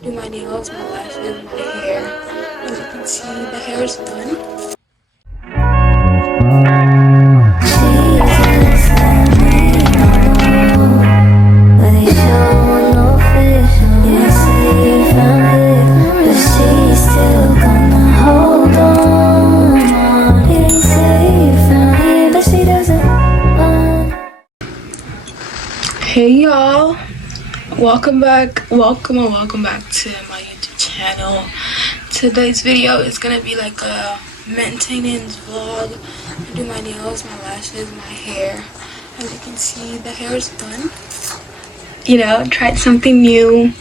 do my nails, my lashes, my hair. As you can see, the hair is done. Hey y'all, welcome back to my YouTube channel. Today's video is gonna be like a maintenance vlog. I do my nails, my lashes, my hair. As you can see, the hair is done. You know, tried something new,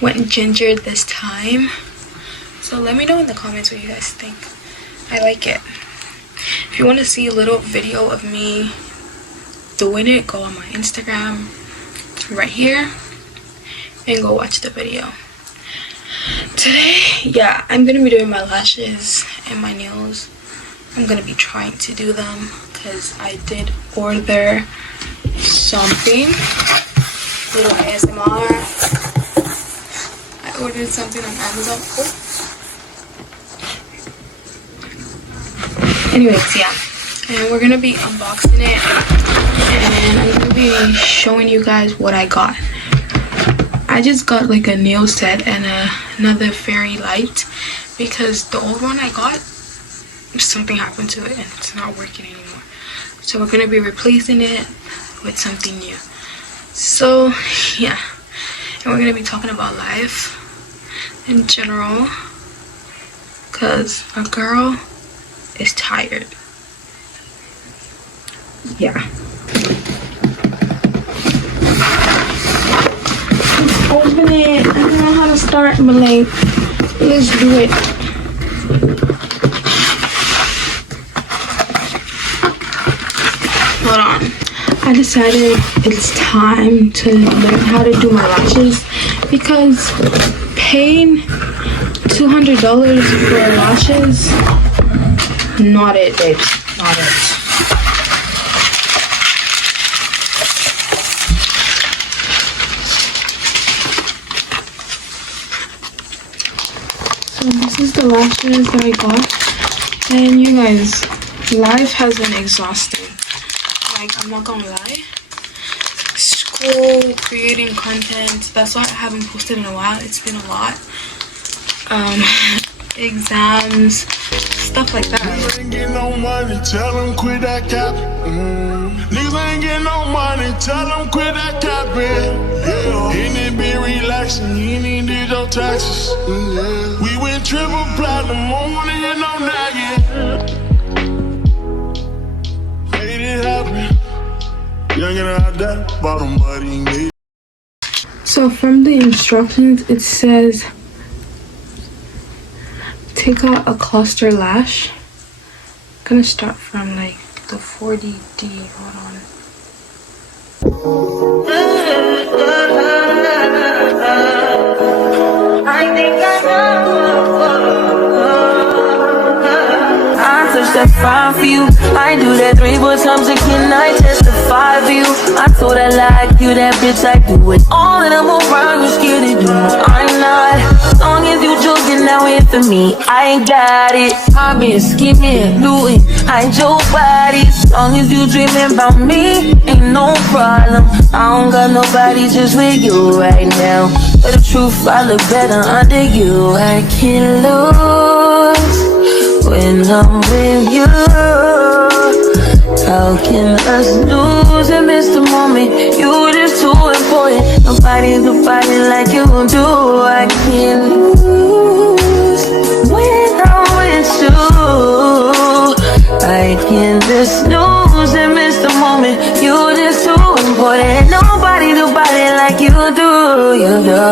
went ginger this time. So let me know in the comments what you guys think. I like it. If you want to see a little video of me doing it, go on my Instagram right here and go watch the video. Today, yeah, I'm gonna be doing my lashes and my nails. I'm gonna be trying to do them because I did order something. Little ASMR. I ordered something on Amazon. Anyways, yeah, and we're gonna be unboxing it and I'm gonna be showing you guys what I got. I just got like a nail set and another fairy light because the old one I got, something happened to it and it's not working anymore. So we're gonna be replacing it with something new. So yeah, and we're gonna be talking about life in general because our girl is tired. Yeah. Open it. I don't know how to start, but like, let's do it. Hold on. I decided it's time to learn how to do my lashes because paying $200 for lashes, not it, babes. Not it. So this is the lashes that I got, and you guys, life has been exhausting. Like, I'm not gonna lie. School, creating content, that's why I haven't posted in a while. It's been a lot. Exams, stuff like that. Niggas ain't getting no money, tell them quit that cap. Niggas ain't getting no money, tell them quit that cap. Yeah. You need to be relaxing, you need to do your taxes. We went triple platinum, I wanna get no nagging. Made it happen. Young and out there, bottom buddy. So from the instructions, it says take out a cluster lash. I'm gonna start from like the 40D. Hold on. I think I touch that 5 for you. I do that 3 more times again. Can I testify for you? I told I like you, that bitch. I do it all and I'm around. You scared to do it. I'm not. As long as you joking now in for me, I ain't got it. I've been skimming, doing, hide your body. As long as you dreaming about me, ain't no problem. I don't got nobody just with you right now. But the truth, I look better under you. I can't lose when I'm with you. How can us lose and miss the moment? You just too important. Nobody like you do. I can't lose when I'm with you. I can just lose and miss the moment. You just too important. Nobody like you do. You do.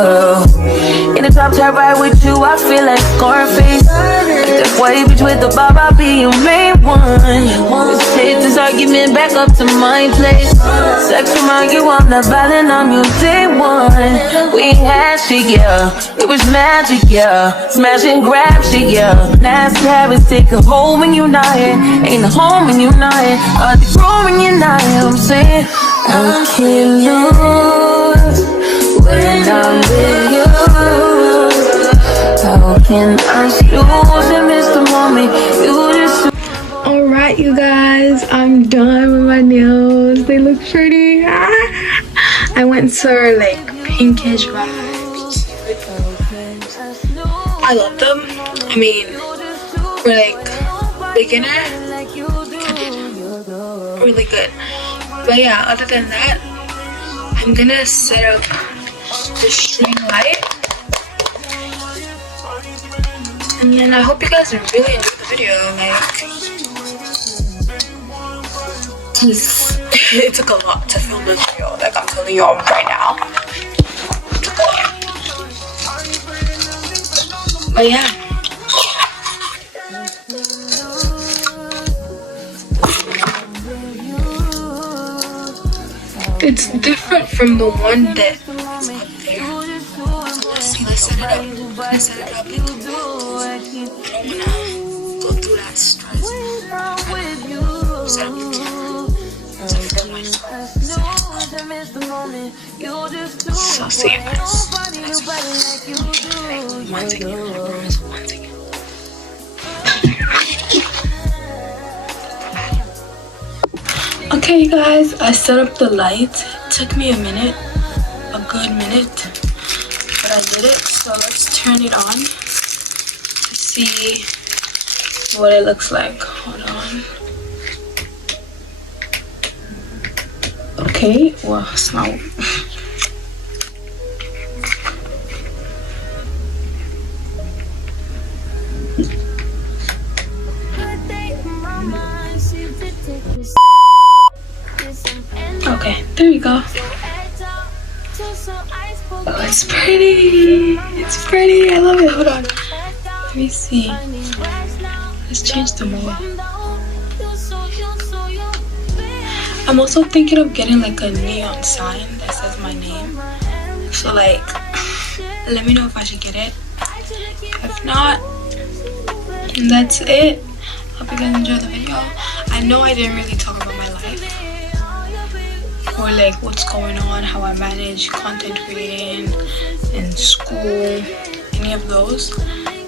In the top tier right with you, I feel like Scarface. Get that white bitch with the bob, I'll be your main one. Let's take this argument back up to my place. Sex remind you I'm not violent, I'm your day one. We had shit, yeah. It was magic, yeah. Smash and grab shit, yeah. Nasty habits take a hold when you're not here. Ain't a home when you're not here. Hard to grow when you're not here. I'm saying I can't lose when I'm with you. Alright, you guys, I'm done with my nails. They look pretty. I went for like pinkish vibes. I love them. I mean, for like beginner, I did really good. But yeah, other than that, I'm gonna set up the string light. And then I hope you guys really enjoyed the video. Like, it took a lot to film this video. Like, I'm telling you all right now. It took a lot. But yeah. It's different from the one that is up there. So let's see, let's set it up. Let's set it up like a bit. I don't wanna go through that stress. Set up the camera to film myself. So see you guys next week. One second, I promise, one second. Okay guys, I set up the lights. It took me a minute, a good minute, but I did it. So let's turn it on to see what it looks like. Hold on. Okay, well, it's not. Okay, there you go. Oh, it's pretty. It's pretty. I love it. Hold on. Let me see. Let's change the mode. I'm also thinking of getting like a neon sign that says my name. So like, let me know if I should get it. If not, that's it. Hope you guys enjoyed the video. I know I didn't really talk about my life or like what's going on, how I manage content creating in school, any of those.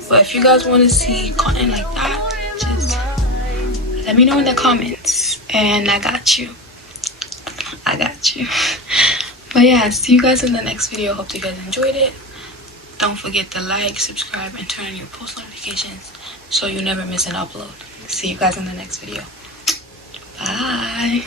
But if you guys want to see content like that, just let me know in the comments and I got you. But yeah, see you guys in the next video. Hope you guys enjoyed it. Don't forget to like, subscribe, and turn on your post notifications so you never miss an upload. See you guys in the next video. Bye.